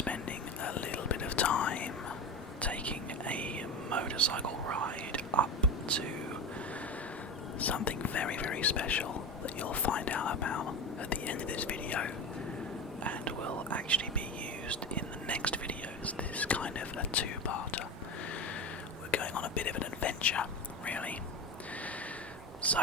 spending a little bit of time taking a motorcycle ride up to something very, very special that you'll find out about at the end of this video and will actually be used in the next videos. This is kind of a two-parter. We're going on a bit of an adventure, really. So,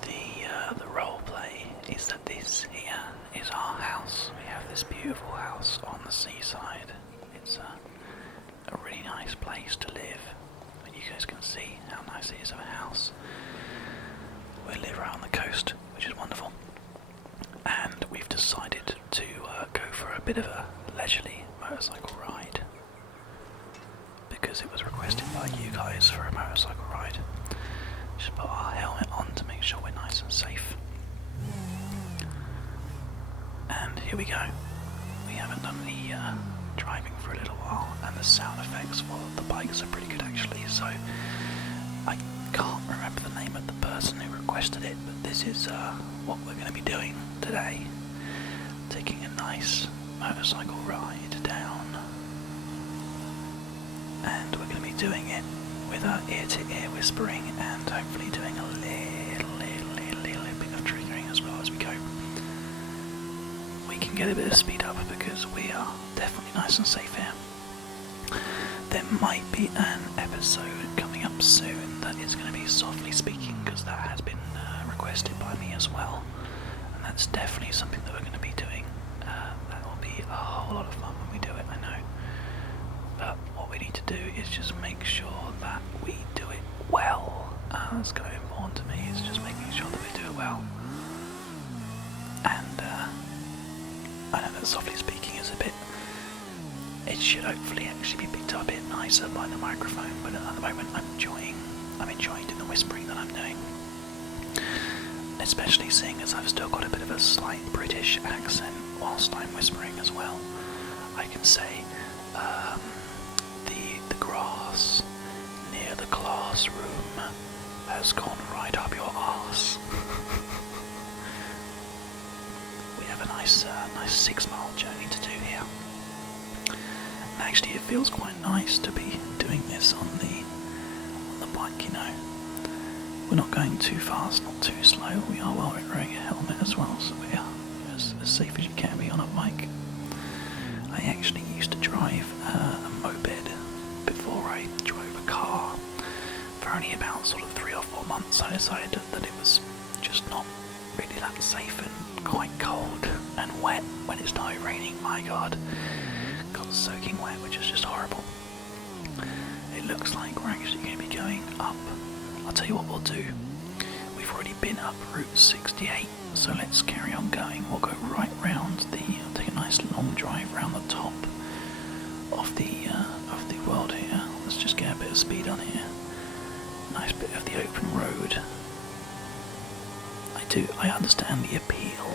the role play is that this here is our house. We have this beautiful house on the seaside. It's a really nice place to live. And you guys can see how nice it is of a house. We live right on the coast, which is wonderful. And we've decided to go for a bit of a leisurely motorcycle ride because it was requested by you guys for a motorcycle ride. Just put our helmet on to make sure we're nice and safe. And here we go. We haven't done the driving for a little while, and the sound effects for the bikes are pretty good actually, so I can't remember the name of the person who requested it, but this is what we're going to be doing today. Taking a nice motorcycle ride down, and we're going to be doing it with our ear-to-ear whispering and hopefully doing a little bit of triggering as well as we go. We can get a bit of speed up because we are definitely nice and safe here. There might be an episode coming up soon that is going to be softly speaking because that has been requested by me as well, and that's definitely something that we're going to be doing. That will be a whole lot of fun when we do it, I know. But what we need to do is just make sure that we do it well. That's kind of important to me, is just making sure that we do it well. And I know that softly speaking is a bit, it should hopefully actually be picked up a bit nicer by the microphone, but at the moment I'm enjoying doing the whispering that I'm doing. Especially seeing as I've still got a bit of a slight British accent whilst I'm whispering as well. I can say, the grass near the classroom has gone right up your arse. We have a nice 6-mile journey to do here. And actually it feels quite nice to be doing this on the bike, you know. We're not going too fast, not too slow. We are wearing a helmet as well, so we are as safe as you can be on a bike. I actually used to drive a moped before I drove a car. For only about sort of 3 or 4 months I decided that it was just not really that safe and quite cold and wet when it started raining. My god, got soaking wet, which is just horrible. It looks like we're actually going to be going up. I'll tell you what we'll do. We've already been up Route 68, so let's carry on going. We'll go right round take a nice long drive round the top of the world here. Let's just get a bit of speed on here. Nice bit of the open road. I understand the appeal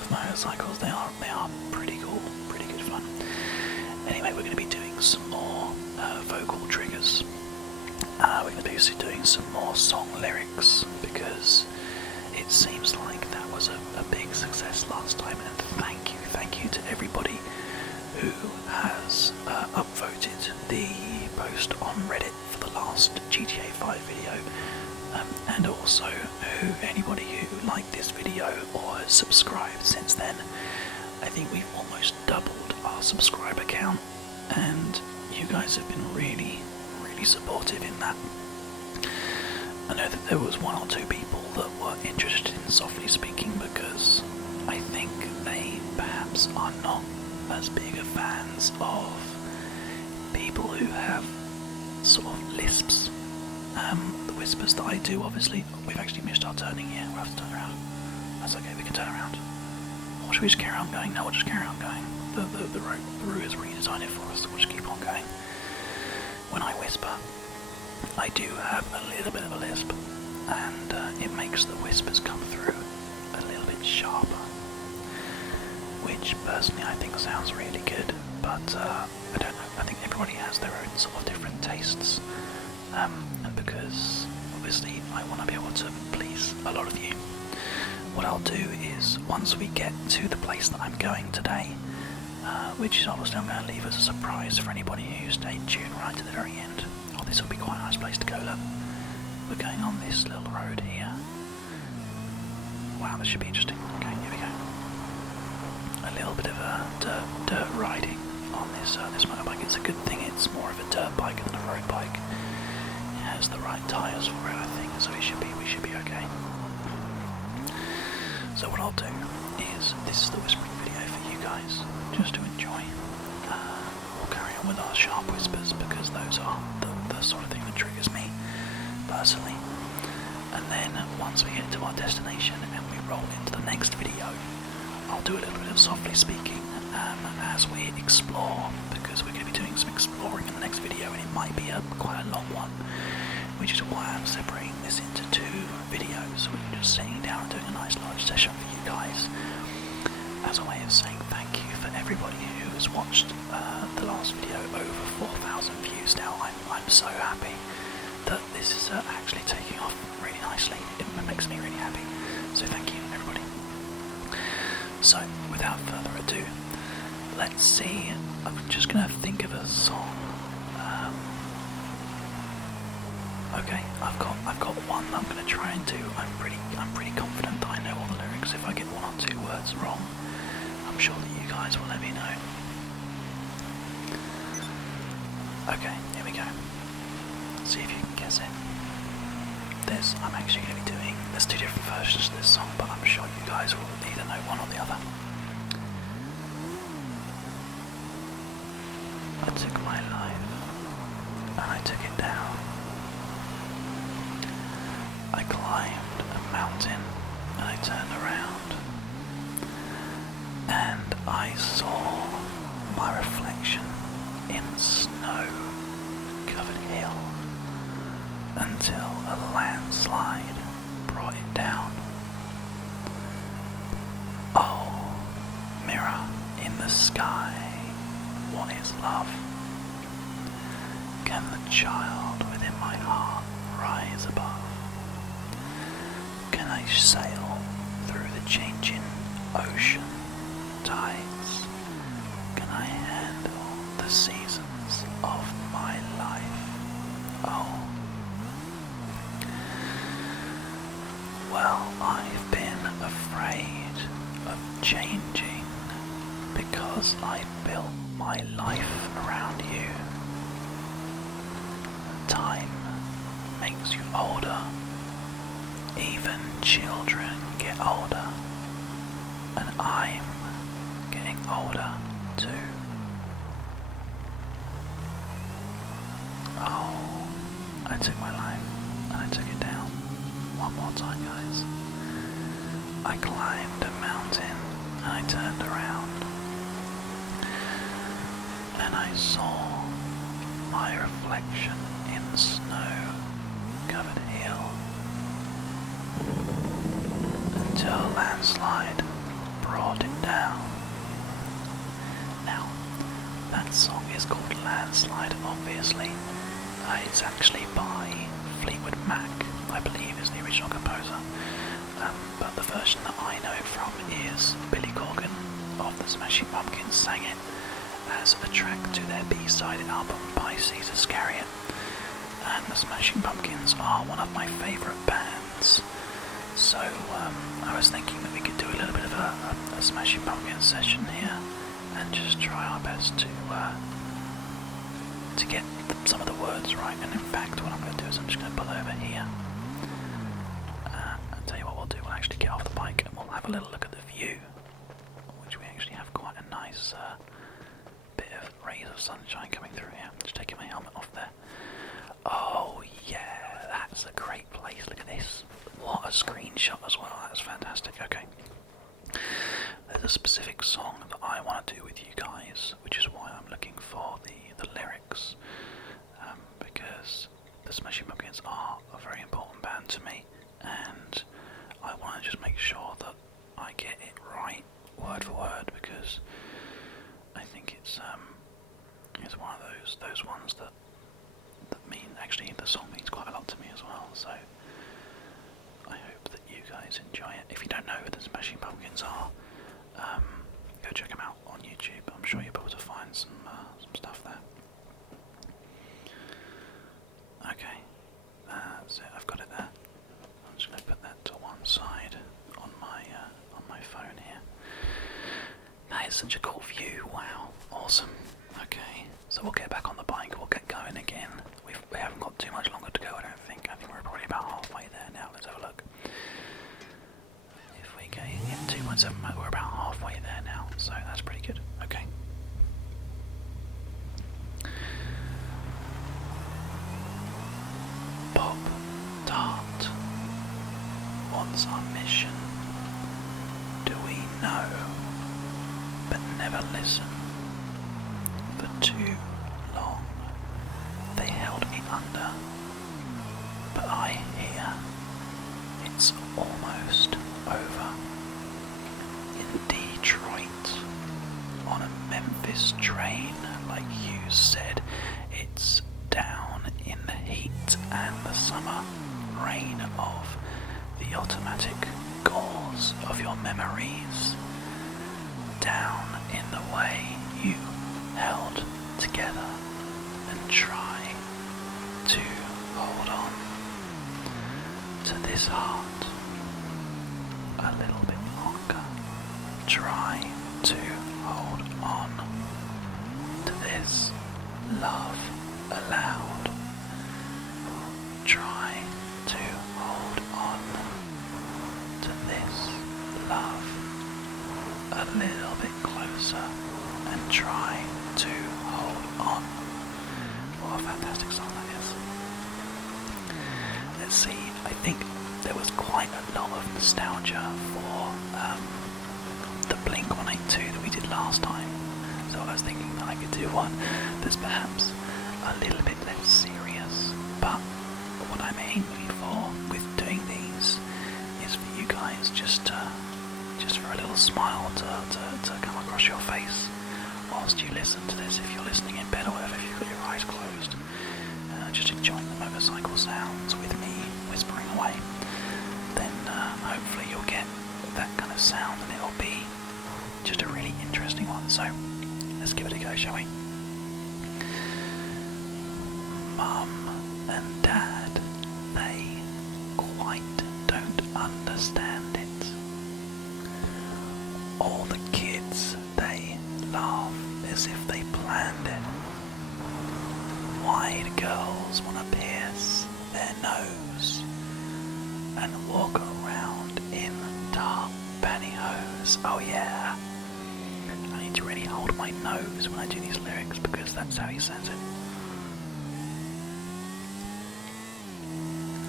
of motorcycles. They are pretty cool, pretty good fun. Anyway, we're going to be doing some more vocal triggers. We're going to be doing some more song lyrics because it seems like that was a big success last time, and thank you to everybody who has upvoted the post on Reddit for the last GTA 5 video, and also anybody who liked this video or has subscribed since then. I think we've almost doubled our subscriber count, and you guys have been really supportive in that. I know that there was 1 or 2 people that were interested in softly speaking because I think they perhaps are not as big of fans of people who have sort of lisps. The whispers that I do, obviously. We've actually missed our turning here. We'll have to turn around. That's okay, we can turn around. Or should we just carry on going? No, we'll just carry on going. The route is redesigned it for us, so we'll just keep on going. When I whisper, I do have a little bit of a lisp, and it makes the whispers come through a little bit sharper, which personally I think sounds really good, but I don't know, I think everybody has their own sort of different tastes, and because obviously I want to be able to please a lot of you, what I'll do is once we get to the place that I'm going today, which is obviously I'm going to leave as a surprise for anybody who stayed tuned right to the very end. Oh, this will be quite a nice place to go, look. We're going on this little road here. Wow, this should be interesting. Okay, here we go. A little bit of dirt riding on this motorbike. It's a good thing it's more of a dirt bike than a road bike. It has the right tyres for it, I think, so we should be okay. So what I'll do is, this is the whispering video for you guys, just to enjoy. We'll carry on with our sharp whispers because those are the sort of thing that triggers me, personally. And then once we get to our destination and we roll into the next video, I'll do a little bit of softly speaking as we explore, because we're going to be doing some exploring in the next video, and it might be quite a long one, which is why I'm separating this into 2 videos. So we're just sitting down and doing a nice large session for you guys, as a way of saying thank you for everybody who has watched the last video. Over 4,000 views now. I'm so happy that this is actually taking off really nicely. It makes me really happy. So thank you, everybody. So, without further ado, let's see. I'm just gonna think of a song. Okay, I've got one that I'm gonna try and do. I'm pretty confident that I know all the lyrics. If I get 1 or 2 words wrong, I'm sure that you guys will let me know. Okay, here we go. See if you can guess it. I'm actually going to be doing, there's 2 different versions of this song, but I'm sure you guys will either know one or the other. I took my life, and I took it down. I climbed a mountain, and I turned around, and I saw my reflection in snow-covered hill, until a landslide brought it down. Oh, mirror in the sky, what is love? Can the child within my heart rise above? Can I sail through the changing ocean tides? Can I handle the seasons of my life? Oh, well, I've been afraid of changing because I built my life around you. Time makes you older. Even children get older. And I'm getting older too. Oh, I took my life and I took it down. One more time, guys. I climbed a mountain and I turned around, and I saw my reflection in the snow-covered hill, until a landslide brought it down. Now, that song is called Landslide, obviously. It's actually by Fleetwood Mac, I believe, is the original composer. But the version that I know it from is Billy Corgan of the Smashing Pumpkins sang it as a track to their B-side album by Caesar Iscariot. And the Smashing Pumpkins are one of my favourite bands. So I was thinking that we could do a little bit of a Smashing Pumpkins session here and just try our best to get some of the words right. And in fact, what I'm going to do is I'm just going to pull over here. I'll tell you what we'll do, we'll actually get off the bike and we'll have a little look at the view, which we actually have quite a nice bit of rays of sunshine coming through here. Just taking my helmet off there. Oh yeah, that's a great place, look at this. What a screenshot as well, that's fantastic. Okay, there's a specific song that I want to do with you guys, which is why I'm looking for the lyrics, because the Smashing Pumpkins are a very important band to me, and I want to just make sure that I get it right, word for word, because I think it's one of those ones that mean, actually the song means quite a lot to me as well, so I hope that you guys enjoy it. If you don't know who the Smashing Pumpkins are, go check them out on YouTube. I'm sure we're about halfway there now, so that's pretty good. Okay. Bob Tart wants our mission. Do we know, but never listen? For too long they held me under, but I hear it's almost over. In Detroit, on a Memphis train, like you said, it's down in the heat and the summer rain of the automatic gauze of your memories, down in the way you held together and try to hold on to this heart a little bit longer. Try to hold on to this love aloud. Try to hold on to this love a little bit closer and try to hold on. What a fantastic song that is. Let's see, I think there was quite a lot of nostalgia for the Blink-182 that we did last time, so I was thinking that I could do one that's perhaps a little bit less serious, but what I'm aiming for with doing these is for you guys just for a little smile to come across your face whilst you listen to this. If you're listening in bed or whatever, if you've got your eyes closed, just enjoying the motorcycle sounds with me whispering away, then hopefully you'll get that kind of sound and it'll be just a really interesting one. So let's give it a go, shall we? Mum and Dad, they quite don't understand it. All the kids, they laugh as if they planned it. Why do girls want to pierce their nose and walk around in dark pantyhose? Oh yeah, I need to really hold my nose when I do these lyrics because that's how he says it.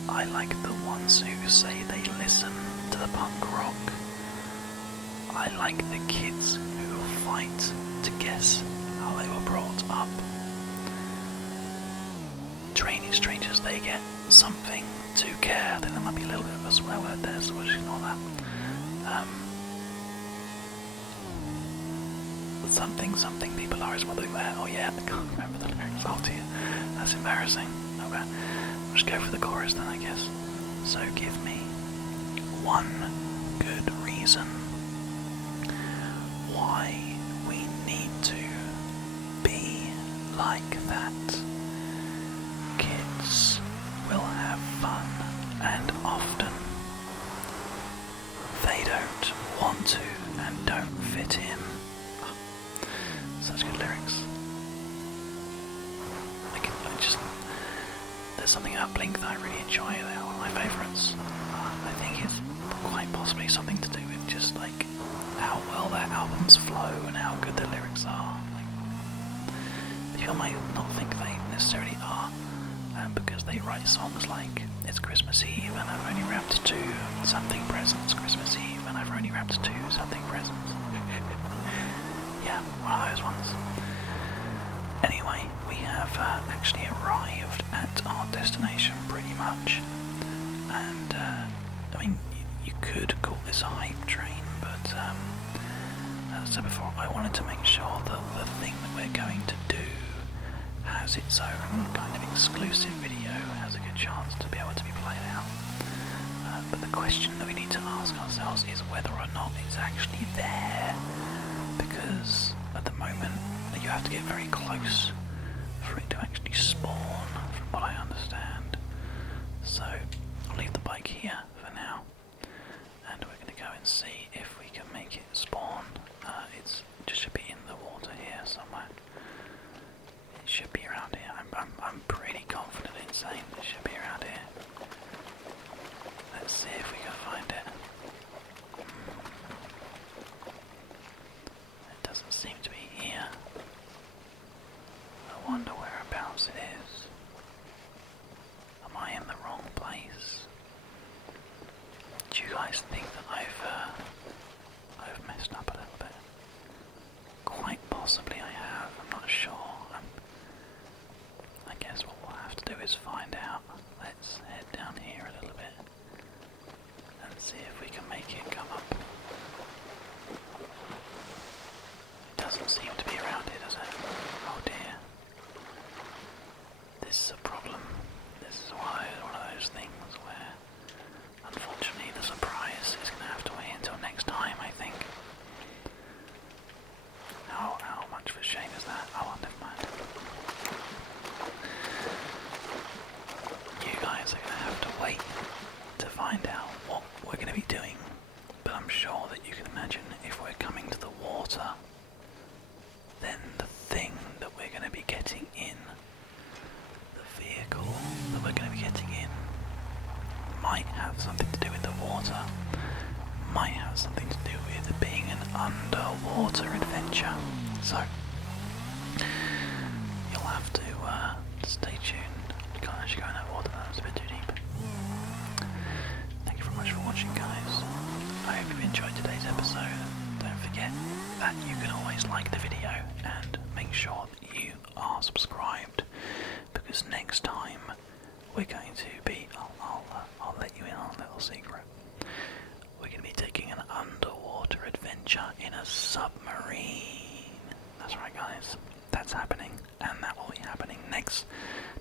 I like the ones who say they listen to the punk rock. I like the kids who fight to guess how they were brought up. Trainee strangers, they get something to care. I think there might be a little bit of a swear word there, so we'll just ignore that. Something people are is what they wear. Oh yeah, I can't remember the lyrics. Oh dear, that's embarrassing. Okay, we'll just go for the chorus then, I guess. So give me one good reason why we need to be like that. Kids will have fun, and often they don't want to and don't fit in. Oh, such good lyrics. There's something about Blink that I really enjoy. They're one of my favourites. I think it's quite possibly something to do with just like how well their albums flow and how good their lyrics are. People might not think they necessarily are, because they write songs like "It's Christmas Eve and I've only wrapped 2 something presents." Christmas Eve and I've only wrapped 2 something presents. Yeah, one of those ones. Anyway, we have actually arrived at our destination pretty much, and I mean, you could call this a hype train, but as I said before, I wanted to make sure that the thing that we're going to do has its own kind of exclusive video, has a good chance to be able to be played out. But the question that we need to ask ourselves is whether or not it's actually there, because at the moment you have to get very close for it to actually spawn, from what I understand. So I'll leave the bike here for now, and we're going to go and see if we can make it spawn. It just should be in the water here somewhere. It should be around here. I'm pretty confident in saying it should be around here. Let's see if we can find it. guys think that I've messed up a little bit? Quite possibly I have. I'm not sure. I guess what we'll have to do is find out. Let's head down here a little bit and see if we can make it come up. It doesn't seem to be around here, does it? Oh dear. This is a problem. This is one of those things where, unfortunately, the surprise is going to have to wait until next time, I think. How much of a shame is that? Oh, never mind. You guys are going to have to wait to find out what we're going to be doing, but I'm sure that you can imagine if we're coming to the water, then the thing that we're going to be getting in, the vehicle that we're going to be getting in, might have something to do with the water, might have something to do with it being an underwater adventure. So, you'll have to stay tuned. You can't actually go in that water, that's a bit too deep. Thank you very much for watching, guys. I hope you enjoyed today's episode. Don't forget that you can always like the video and make sure that you are subscribed, because next time we're going to be, I'll let you in on a little secret. We're going to be taking an underwater adventure in a submarine. That's right, guys. That's happening, and that will be happening next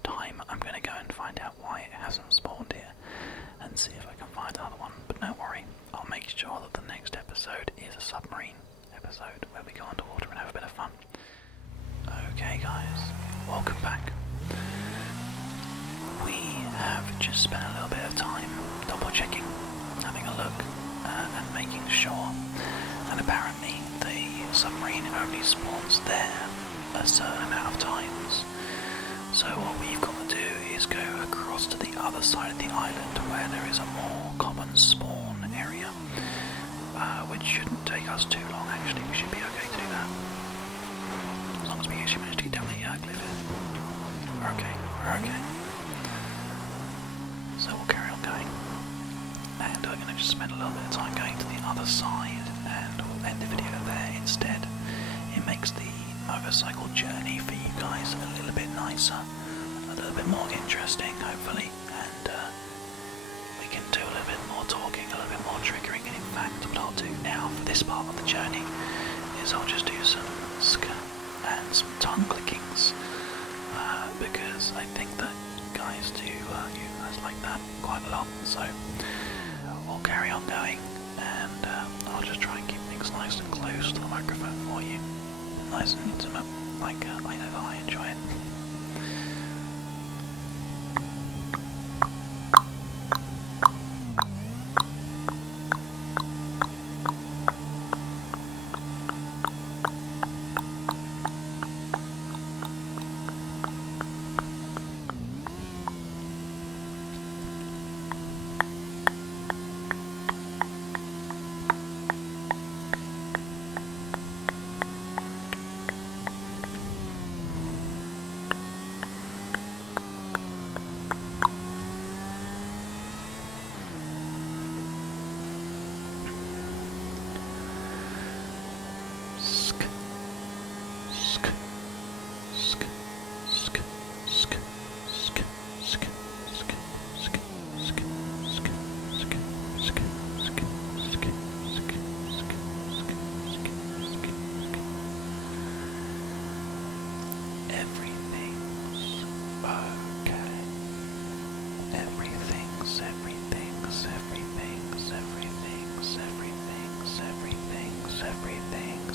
time. I'm going to go and find out why it hasn't spawned here and see if I can find another one. But don't worry, I'll make sure that the next episode is a submarine episode where we go underwater and have a bit of fun. Okay, guys, welcome back. We have just spent a little bit of time double checking, having a look, and making sure. And apparently the submarine only spawns there a certain amount of times. So what we've got to do is go across to the other side of the island where there is a more common spawn area, which shouldn't take us too long. Actually, we should be okay to do that. As long as we actually manage to get down the cliff. We're okay, we're okay. So we'll carry on going. And we're going to just spend a little bit of time going to the other side, and we'll end the video there instead. It makes the motorcycle journey for you guys a little bit nicer, a little bit more interesting, hopefully, and we can do a little bit more talking, a little bit more triggering. And in fact, what I'll do now for this part of the journey is I'll just do some sk and some tongue clickings, because I think that you guys like that quite a lot. So we'll carry on going, and I'll just try and keep things nice and close to the microphone for you, nice and intimate, like I know that I enjoy it.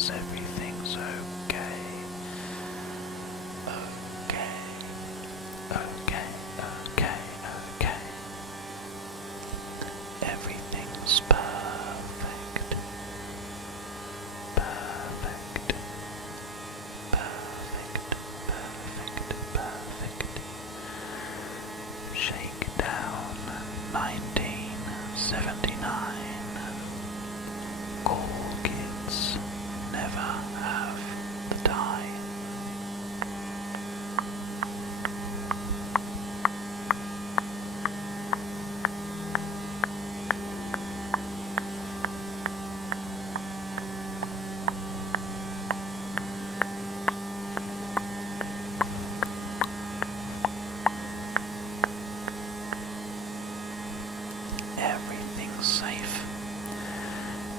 Everything's okay. Okay. Everything's perfect. Shakedown 1979. Cool kids never have the time.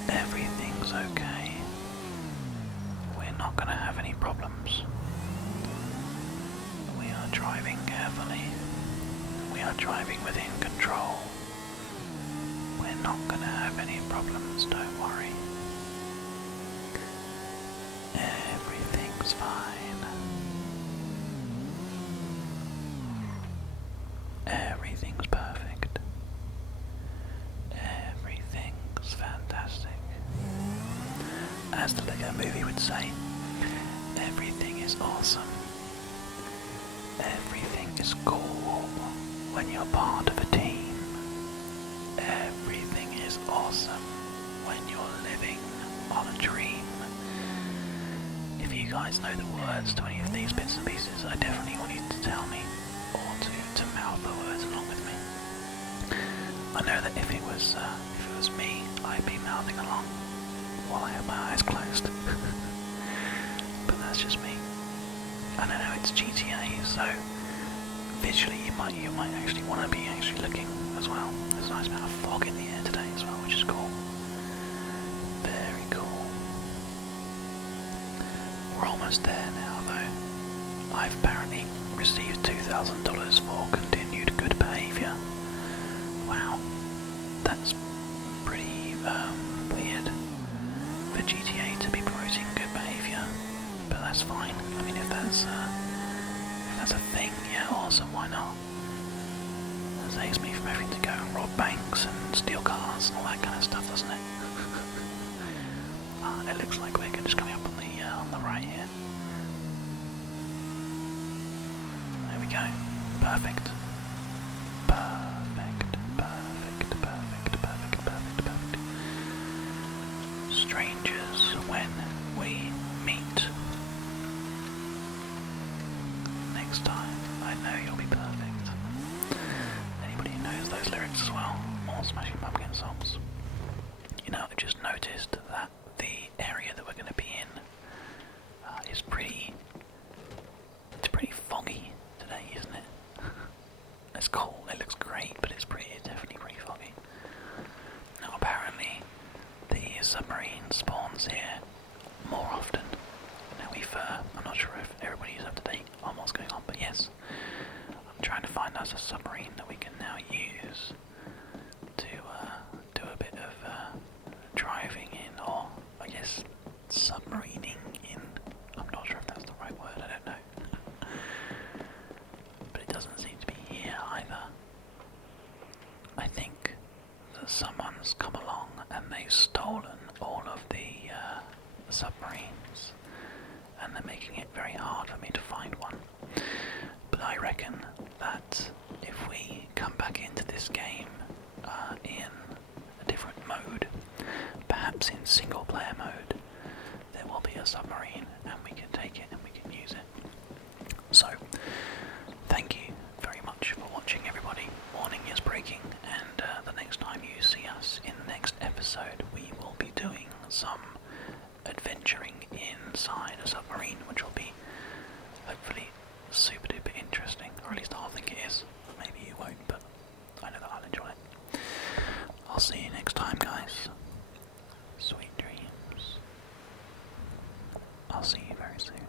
Everything's okay. We're not going to have any problems. We are driving carefully. We are driving within control. We're not going to have any problems, don't worry. Everything's fine. Everything's perfect. Everything's fantastic. As the Lego movie would say, everything is awesome. Everything is cool when you're part of a team. Everything is awesome when you're living on a dream. If you guys know the words to any of these bits and pieces, I definitely want you to tell me, or to mouth the words along with me. I know that if it was me, I'd be mouthing along while I have my eyes closed. But that's just me. And I know it's GTA, so visually you might actually want to be actually looking as well. There's a nice amount of fog in the air today as well, which is cool. Very cool. We're almost there now though. I've apparently received $2,000 for continued good behaviour. Wow, that's pretty weird for GTA to be promoting good behaviour, but that's fine. I mean, if that's a thing, yeah, awesome, why not? That saves me from having to go and rob banks and steal cars and all that kind of stuff, doesn't it? It looks like we're just coming up on the right here. There we go. Perfect. Perfect. Strangers when we meet. Next time, I know you'll be perfect. Anybody who knows those lyrics as well, more Smashing Pumpkin songs. You know, I just noticed that the area that we're going to be in is pretty foggy today, isn't it? It's cool, it looks great, but it's definitely pretty foggy. Now apparently the submarine spawns here more often. Now I'm not sure if everybody's up to date on what's going on, but yes, I'm trying to find us a submarine that we can now use to do a bit of driving in, or I guess submarining in. I'm not sure if that's the right word, I don't know. But it doesn't seem to be here either. I think that someone's come along and they've stolen all of the submarines, and they're making it very hard for me to find one. But I reckon that if we come back into this game in a different mode, perhaps in single player mode, there will be a submarine and we can take it and we can use it. So, thank you very much for watching, everybody. Morning is breaking, and the next time you see us in the next episode, we will be doing some adventuring inside a submarine, which will be hopefully super duper interesting, or at least I'll think it is. Maybe you won't, but I know that I'll enjoy it. I'll see you next time, guys. Sweet dreams. I'll see you very soon.